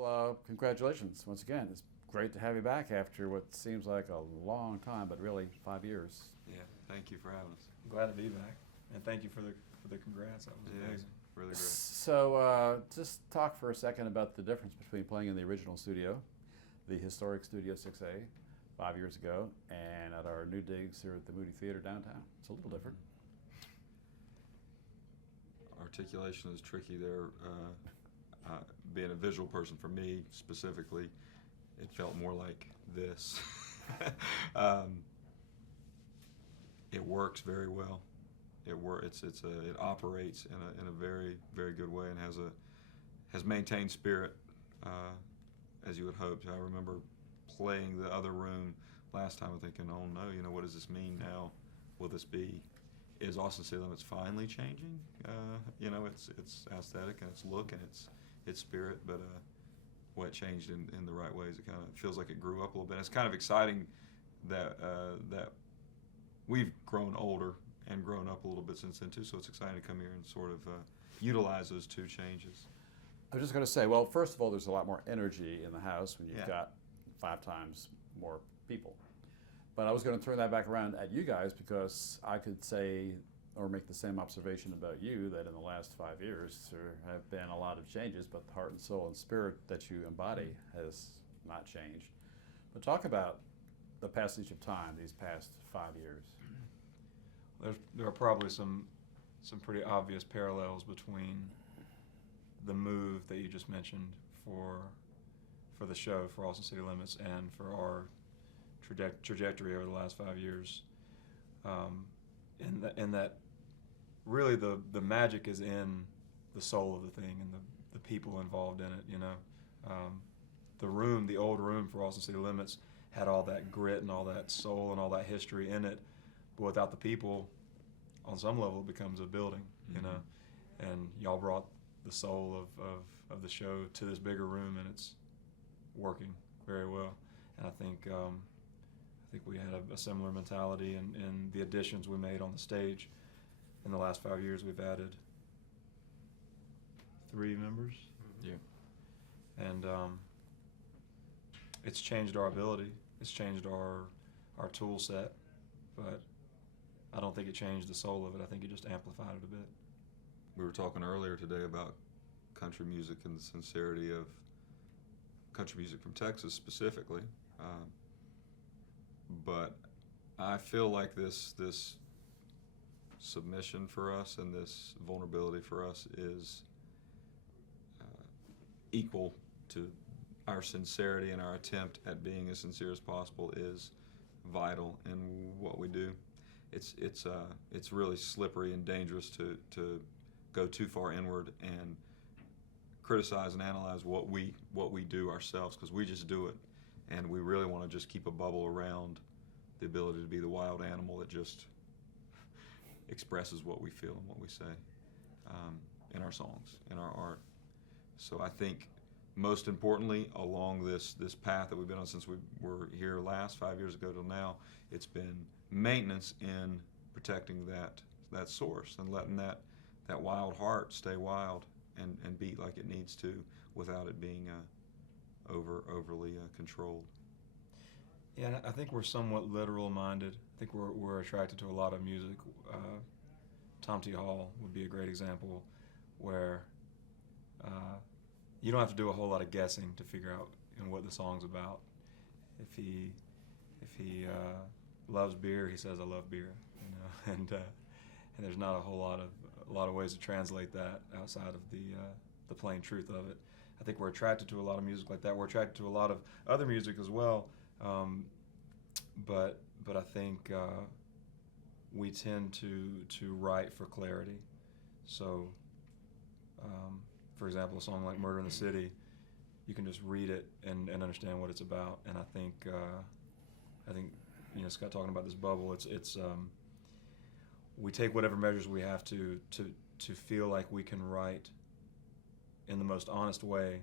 Well, congratulations once again. It's great to have you back after what seems like a long time, but really 5 years. Yeah, thank you for having us. I'm glad to be back, and thank you for the congrats. That was amazing. Really great. So, just talk for a second about the difference between playing in the original studio, the historic Studio 6A, 5 years ago, and at our new digs here at the Moody Theater downtown. It's a little different. Articulation is tricky there. Being a visual person, for me specifically, it felt more like this. It works very well. It operates in a very, very good way and has maintained spirit, as you would hope. I remember playing the other room last time and thinking, oh no, what does this mean now? Will this be? Is Austin City Limits finally changing? Its aesthetic and its look and its spirit, but what changed in the right ways. It kind of feels like it grew up a little bit. It's kind of exciting that we've grown older and grown up a little bit since then too. So it's exciting to come here and sort of utilize those two changes. I was just going to say, well, first of all, there's a lot more energy in the house when you've Yeah. got 5 times more people. But I was going to turn that back around at you guys because I could say or make the same observation about you that in the last 5 years there have been a lot of changes, but the heart and soul and spirit that you embody has not changed. But talk about the passage of time these past 5 years. There are probably some pretty obvious parallels between the move that you just mentioned for the show, for Austin City Limits, and for our trajectory over the last 5 years. In that really the magic is in the soul of the thing and the people involved in it. The old room for Austin City Limits had all that grit and all that soul and all that history in it, but without the people, on some level, it becomes a building. And y'all brought the soul of the show to this bigger room, and it's working very well. And I think we had a similar mentality in the additions we made on the stage. In the last 5 years, we've added 3 members. Yeah. And it's changed our ability. It's changed our tool set, but I don't think it changed the soul of it. I think it just amplified it a bit. We were talking earlier today about country music and the sincerity of country music from Texas specifically. But I feel like this submission for us and this vulnerability for us is equal to our sincerity, and our attempt at being as sincere as possible is vital in what we do. It's really slippery and dangerous to go too far inward and criticize and analyze what we do ourselves, because we just do it, and we really want to just keep a bubble around the ability to be the wild animal that just expresses what we feel and what we say in our songs, in our art. So I think most importantly, along this path that we've been on since we were here last 5 years ago till now, it's been maintenance in protecting that source and letting that wild heart stay wild and beat like it needs to without it being overly controlled. Yeah, and I think we're somewhat literal-minded. I think we're attracted to a lot of music. Tom T. Hall would be a great example, where you don't have to do a whole lot of guessing to figure out what the song's about. If he loves beer, he says, "I love beer," and there's not a whole lot of ways to translate that outside of the plain truth of it. I think we're attracted to a lot of music like that. We're attracted to a lot of other music as well, but I think we tend to write for clarity. So, for example, a song like "Murder in the City," you can just read it and understand what it's about. And I think Scott talking about this bubble. It's we take whatever measures we have to feel like we can write in the most honest way,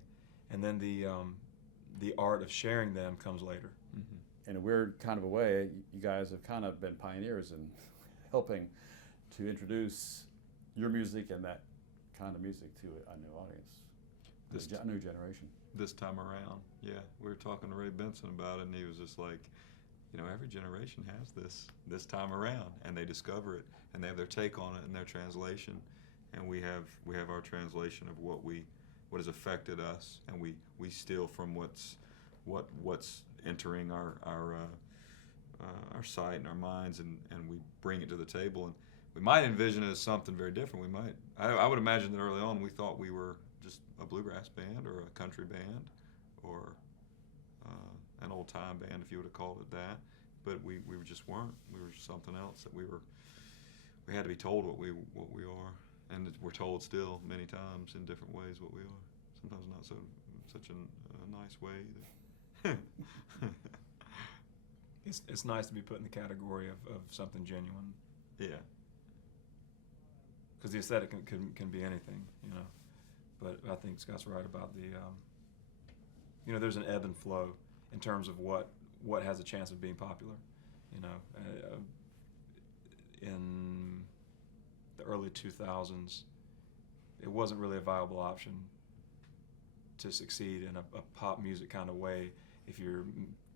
and then the art of sharing them comes later. Mm-hmm. In a weird kind of a way, you guys have kind of been pioneers in helping to introduce your music and that kind of music to a new audience. A new generation. this time around. Yeah, we were talking to Ray Benson about it, and he was just like, every generation has this time around, and they discover it, and they have their take on it and their translation, and we have our translation of what has affected us, and we steal from what's entering our sight and our minds, and we bring it to the table, and we might envision it as something very different. I would imagine that early on we thought we were just a bluegrass band or a country band or an old time band, if you would have called it that. But we just weren't. We were something else. That we had to be told what we are, and we're told still many times in different ways what we are. Sometimes not such a nice way either. It's nice to be put in the category of something genuine. Yeah. Because the aesthetic can be anything, But I think Scott's right about there's an ebb and flow in terms of what has a chance of being popular. In the early 2000s, it wasn't really a viable option to succeed in a pop music kind of way if you're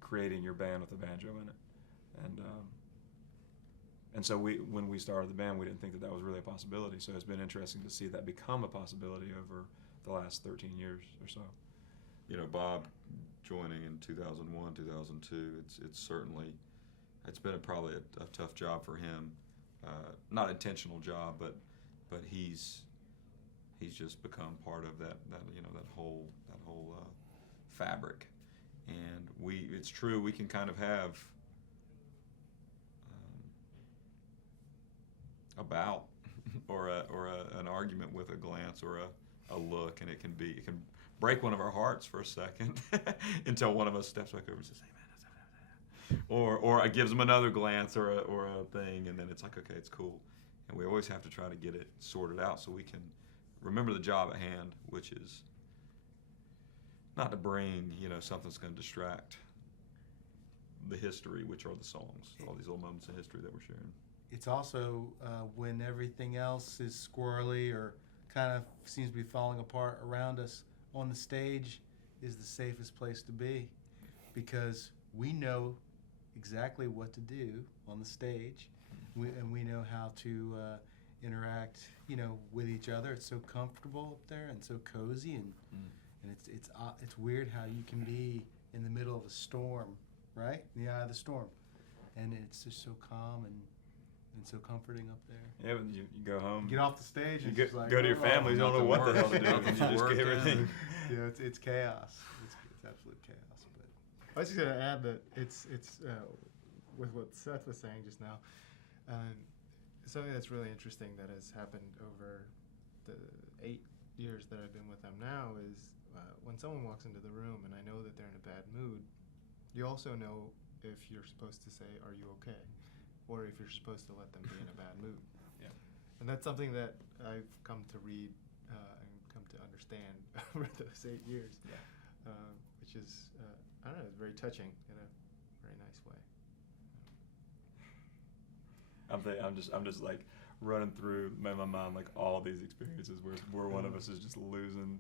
creating your band with a banjo in it. And so when we started the band, we didn't think that was really a possibility. So it's been interesting to see that become a possibility over the last 13 years or so. Bob joining in 2001, 2002, it's been probably a tough job for him. Not intentional job, but he's just become part of that whole fabric. And it's true, we can kind of have a bout or an argument with a glance or a look, and it can break one of our hearts for a second until one of us steps back over and says, "Hey man, or it gives them another glance or a thing, and then it's like, okay, it's cool." And we always have to try to get it sorted out so we can remember the job at hand, which is not to bring something that's going to distract the history, which are the songs, all these old moments of history that we're sharing. It's also when everything else is squirrely or kind of seems to be falling apart around us, on the stage is the safest place to be, because we know exactly what to do on the stage, and we know how to interact, with each other. It's so comfortable up there and so cozy, and it's weird how you can be in the middle of a storm, right? In the eye of the storm, and it's just so calm and so comforting up there. Yeah, but you go home. Get off the stage and You it's like, go to your family. You don't know what the hell to do. You just get everything. It's chaos. It's absolute chaos. But I was just going to add that it's with what Seth was saying just now, something that's really interesting that has happened over the 8 years that I've been with them now is when someone walks into the room and I know that they're in a bad mood, you also know if you're supposed to say, "Are you okay?" or if you're supposed to let them be in a bad mood. Yeah. And that's something that I've come to read and come to understand over those 8 years, which is, I don't know, it's very touching in a very nice way. I'm just like running through my mind like all these experiences where one of us is just losing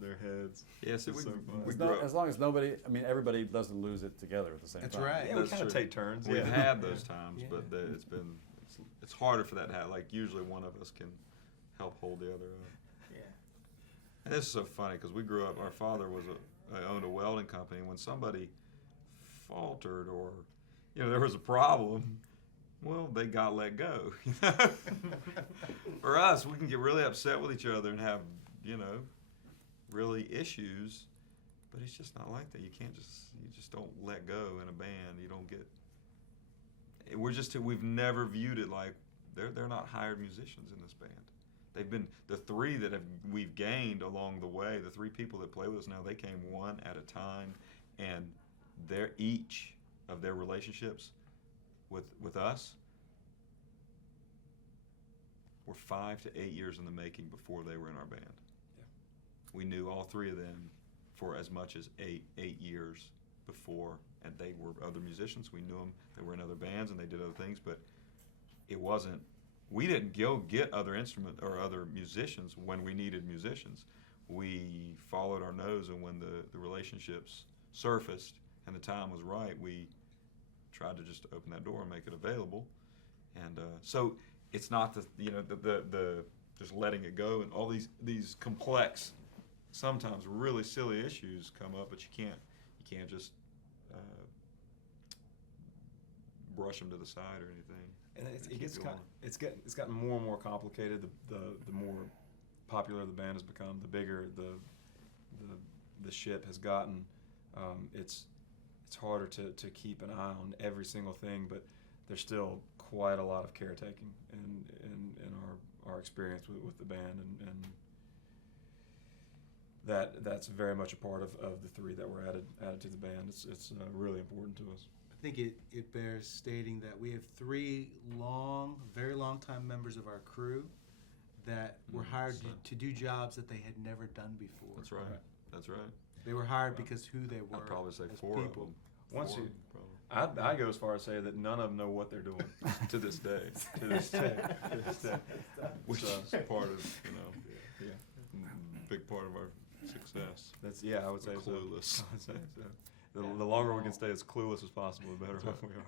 their heads. Yes, It's so fun. As long as everybody doesn't lose it together at the same That's time. right. Yeah, we That's kind of true. take turns. We've Yeah. had those times, Yeah. but it's harder for that to happen. Like usually one of us can help hold the other up. Yeah. And this is so funny because we grew up. Our father owned a welding company. And when somebody faltered or there was a problem, well, they got let go. For us, we can get really upset with each other and have really issues, but it's just not like that. You just don't let go in a band. You don't get. We've never viewed it like they're not hired musicians in this band. They've been the three that we've gained along the way. The three people that play with us now, they came one at a time, and each of their relationships with us were 5 to 8 years in the making before they were in our band. Yeah. We knew all three of them for as much as eight years before, and they were other musicians. We knew them. They were in other bands and they did other things, but it wasn't. We didn't go get other instrument or other musicians when we needed musicians. we followed our nose, and when the relationships surfaced and the time was right, we tried to just open that door and make it available. And so it's not the just letting it go, and all these complex, sometimes really silly issues come up, but you can't just brush them to the side or anything. And Keep going. it's gotten more and more complicated. The more popular the band has become, the bigger the ship has gotten. It's harder to keep an eye on every single thing, but there's still quite a lot of caretaking in our experience with the band, and that's very much a part of the three that were added to the band. It's really important to us. I think it bears stating that we have three very long time members of our crew that were hired to do jobs that they had never done before. That's right. That's right. They were hired because who they were. I'd probably say as 4 people. of them. Once 4 you- of them, probably. I go as far as say that none of them know what they're doing to this day. To this day. To this day. Which So, is part of, yeah. big part of our success. I would say We're clueless. I would say so. The longer we can stay as clueless as possible, the better off we are.